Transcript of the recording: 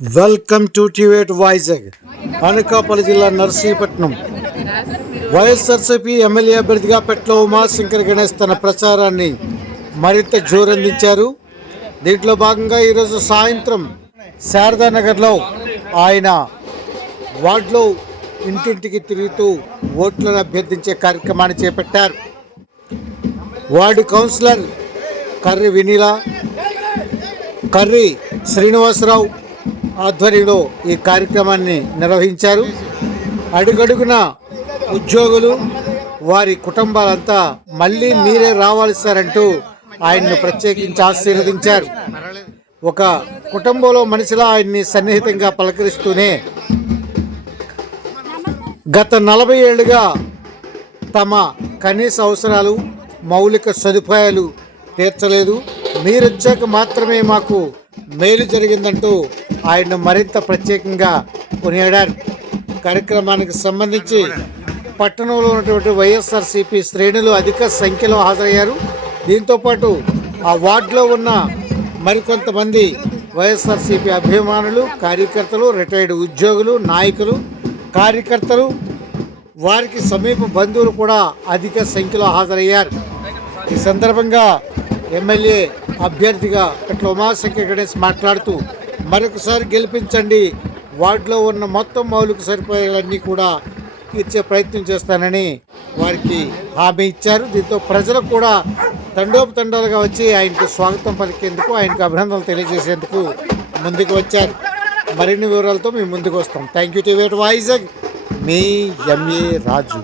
Welcome to టివేట్ వైజాగ్ అనకాపల్లి జిల్లా Narsipatnam. YSRCP MLA అభ్యర్థిగా పెట్ల ఉమాశంకర్ గణేష్ తన ప్రచారాన్ని మరింత జోరందించారు. దీంట్లో భాగంగా ఈరోజు సాయంత్రం శారదానగర్లో ఆయన వార్డులో ఇంటింటికి తిరుగుతూ ఓట్లను అభ్యర్థించే కార్యక్రమాన్ని చేపట్టారు. వార్డు కౌన్సిలర్ కర్రి వినీల కర్రి శ్రీనివాసరావు ఆధ్వర్యంలో ఈ కార్యక్రమాన్ని నిర్వహించారు. అడుగడుగున ఉద్యోగులు వారి కుటుంబాలంతా మళ్ళీ మీరే రావాలి సార్ అంటూ ఆయన్ను ప్రత్యేకించి ఆశీర్వదించారు. ఒక కుటుంబంలో మనిషిలా ఆయన్ని సన్నిహితంగా పలకరిస్తూనే గత నలభై ఏళ్ళుగా తమ కనీస అవసరాలు మౌలిక సదుపాయాలు తీర్చలేదు. మీరొచ్చాక మాత్రమే మాకు మేలు జరిగిందంటూ ఆయన మరింత ప్రత్యేకంగా కొనియాడారు. కార్యక్రమానికి సంబంధించి పట్టణంలో ఉన్నటువంటి వైఎస్ఆర్సీపీ శ్రేణులు అధిక సంఖ్యలో హాజరయ్యారు. దీంతోపాటు ఆ వార్డులో ఉన్న మరికొంతమంది వైఎస్ఆర్సీపీ అభిమానులు కార్యకర్తలు రిటైర్డ్ ఉద్యోగులు నాయకులు కార్యకర్తలు వారికి సమీప బంధువులు కూడా అధిక సంఖ్యలో హాజరయ్యారు. ఈ సందర్భంగా ఎమ్మెల్యే అభ్యర్థిగా పెట్ల ఉమాశంకర్ గణేష్ మాట్లాడుతూ మరొకసారి గెలిపించండి వార్డులో ఉన్న మొత్తం మౌలిక సరిపోయేలన్నీ కూడా తీర్చే ప్రయత్నం చేస్తానని వారికి హామీ ఇచ్చారు. దీంతో ప్రజలు కూడా తండోపతండాలుగా వచ్చి ఆయనకు స్వాగతం పలికేందుకు ఆయనకు అభినందనలు తెలియజేసేందుకు ముందుకు వచ్చారు. మరిన్ని వివరాలతో మేము ముందుకు వస్తాం. థ్యాంక్ యూ టు వైజాగ్ మీ ఎంఏ రాజు.